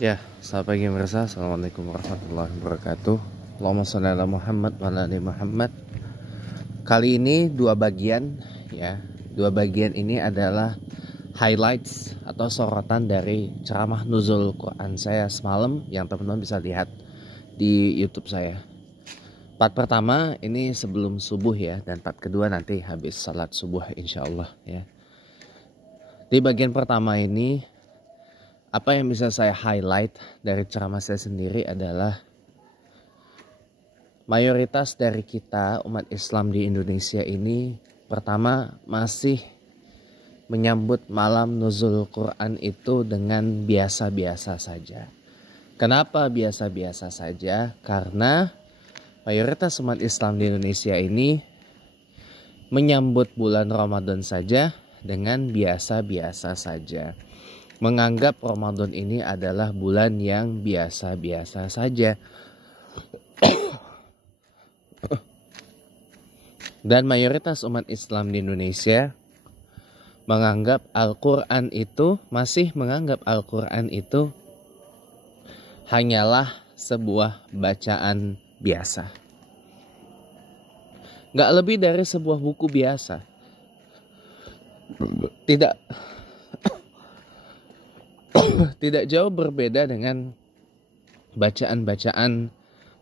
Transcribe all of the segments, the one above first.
Ya, selamat pagi pemirsa. Assalamualaikum warahmatullahi wabarakatuh. Allahumma sholli ala Muhammad wa ala ali Muhammad. Kali ini dua bagian ya. Dua bagian ini adalah highlights atau sorotan dari ceramah nuzul Quran saya semalam yang teman-teman bisa lihat di YouTube saya. Part pertama ini sebelum subuh ya, dan part kedua nanti habis salat subuh insyaallah ya. Di bagian pertama ini apa yang bisa saya highlight dari ceramah saya sendiri adalah mayoritas dari kita umat Islam di Indonesia ini pertama masih menyambut malam nuzul Quran itu dengan biasa-biasa saja. Kenapa biasa-biasa saja? Karena mayoritas umat Islam di Indonesia ini menyambut bulan Ramadan saja dengan biasa-biasa saja. Menganggap Ramadan ini adalah bulan yang biasa-biasa saja. Dan mayoritas umat Islam di Indonesia menganggap Al-Quran itu, masih menganggap Al-Quran itu hanyalah sebuah bacaan biasa. Gak lebih dari sebuah buku biasa. Tidak jauh berbeda dengan bacaan-bacaan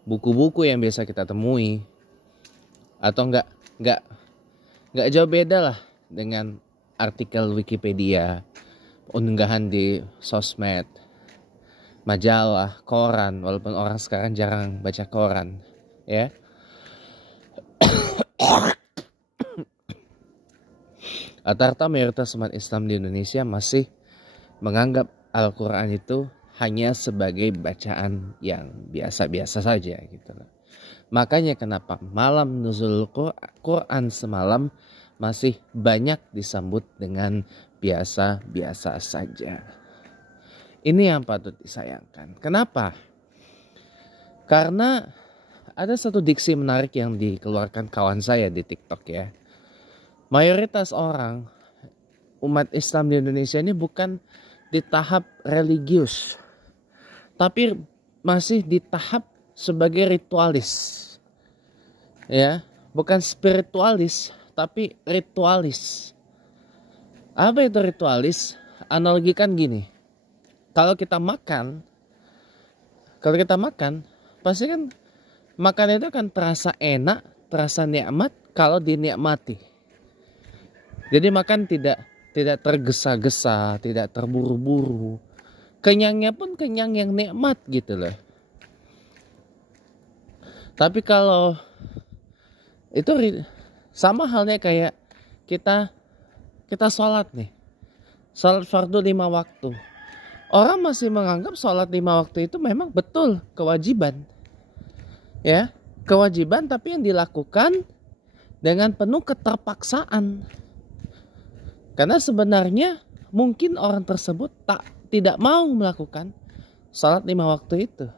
buku-buku yang biasa kita temui, atau nggak jauh beda lah dengan artikel Wikipedia, unggahan di sosmed, majalah, koran, walaupun orang sekarang jarang baca koran ya. Rata-rata mayoritas umat Islam di Indonesia masih menganggap Al-Quran itu hanya sebagai bacaan yang biasa-biasa saja gitu loh. Makanya kenapa malam nuzul Quran semalam masih banyak disambut dengan biasa-biasa saja. Ini yang patut disayangkan. Kenapa? Karena ada satu diksi menarik yang dikeluarkan kawan saya di TikTok ya. Mayoritas orang umat Islam di Indonesia ini bukan di tahap religius, tapi masih di tahap sebagai ritualis ya, bukan spiritualis tapi ritualis. Apa itu ritualis? Analogikan gini, kalau kita makan pasti kan makan itu kan terasa enak, terasa nikmat kalau dinikmati. Jadi makan tidak tergesa-gesa, tidak terburu-buru. Kenyangnya pun kenyang yang nikmat gitu loh. Tapi kalau itu sama halnya kayak kita sholat nih. Sholat fardu 5 waktu. Orang masih menganggap sholat 5 waktu itu memang betul kewajiban. Ya, kewajiban tapi yang dilakukan dengan penuh keterpaksaan. Karena sebenarnya mungkin orang tersebut tidak mau melakukan salat 5 waktu itu.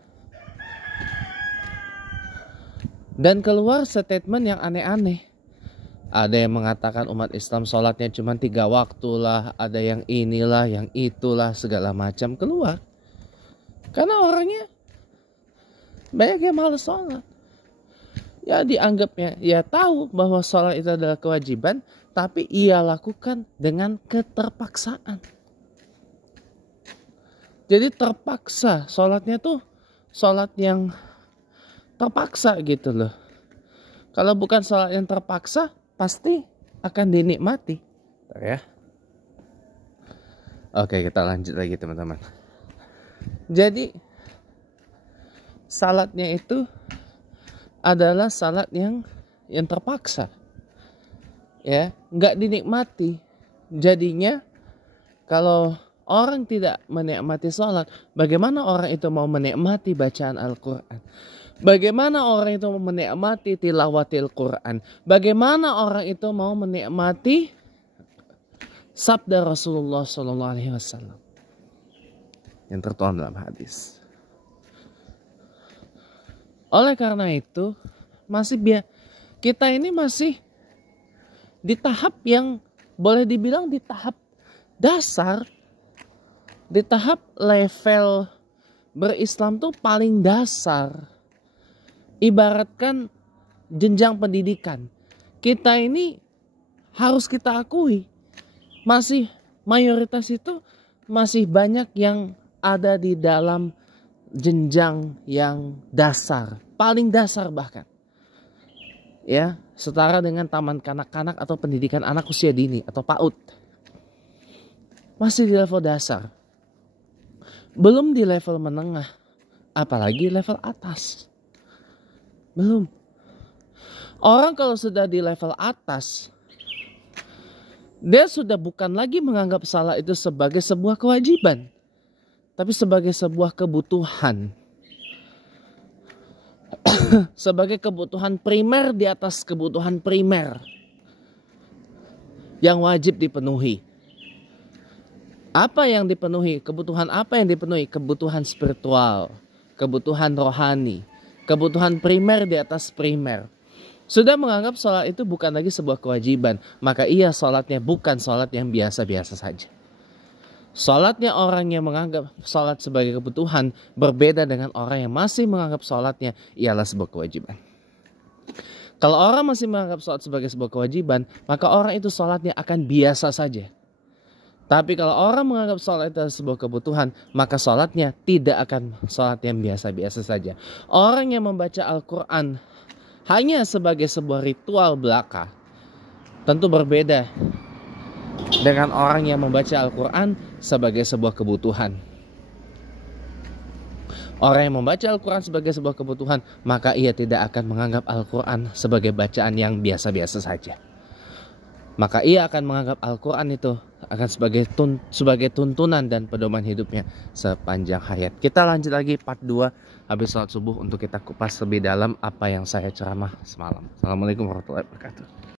Dan keluar statement yang aneh-aneh. Ada yang mengatakan umat Islam salatnya cuma 3 waktu lah. Ada yang inilah, yang itulah, segala macam keluar. Karena orangnya banyak yang malas salat. Ya dianggapnya, ya tahu bahwa salat itu adalah kewajiban, tapi ia lakukan dengan keterpaksaan. Jadi terpaksa, salatnya tuh salat yang terpaksa gitu loh. Kalau bukan salat yang terpaksa, pasti akan dinikmati. Ya. Oke, kita lanjut lagi teman-teman. Jadi salatnya itu adalah salat yang terpaksa. Ya, nggak dinikmati. Jadinya kalau orang tidak menikmati salat, bagaimana orang itu mau menikmati bacaan Al-Quran? Bagaimana orang itu mau menikmati tilawatil Quran? Bagaimana orang itu mau menikmati sabda Rasulullah SAW yang tertuang dalam hadis? Oleh karena itu, kita ini masih di tahap yang boleh dibilang di tahap dasar, di tahap level berislam tuh paling dasar. Ibaratkan jenjang pendidikan. Kita ini harus kita akui, masih mayoritas itu masih banyak yang ada di dalam jenjang yang dasar, paling dasar bahkan. Ya, setara dengan taman kanak-kanak atau pendidikan anak usia dini atau PAUD. Masih di level dasar. Belum di level menengah, apalagi level atas. Belum. Orang kalau sudah di level atas, dia sudah bukan lagi menganggap salat itu sebagai sebuah kewajiban, tapi sebagai sebuah kebutuhan. Sebagai kebutuhan primer di atas kebutuhan primer yang wajib dipenuhi. Apa yang dipenuhi? Kebutuhan apa yang dipenuhi? Kebutuhan spiritual, kebutuhan rohani, kebutuhan primer di atas primer. Sudah menganggap sholat itu bukan lagi sebuah kewajiban, maka ia sholatnya bukan sholat yang biasa-biasa saja. Sholatnya orang yang menganggap sholat sebagai kebutuhan berbeda dengan orang yang masih menganggap sholatnya ialah sebuah kewajiban. Kalau orang masih menganggap sholat sebagai sebuah kewajiban, maka orang itu sholatnya akan biasa saja. Tapi kalau orang menganggap sholat itu sebuah kebutuhan, maka sholatnya tidak akan sholat yang biasa-biasa saja. Orang yang membaca Al-Quran hanya sebagai sebuah ritual belaka tentu berbeda dengan orang yang membaca Al-Quran sebagai sebuah kebutuhan. Orang yang membaca Al-Quran sebagai sebuah kebutuhan, maka ia tidak akan menganggap Al-Quran sebagai bacaan yang biasa-biasa saja. Maka ia akan menganggap Al-Quran itu akan sebagai tuntunan dan pedoman hidupnya sepanjang hayat. Kita lanjut lagi part 2 habis sholat subuh untuk kita kupas lebih dalam apa yang saya ceramah semalam. Assalamualaikum warahmatullahi wabarakatuh.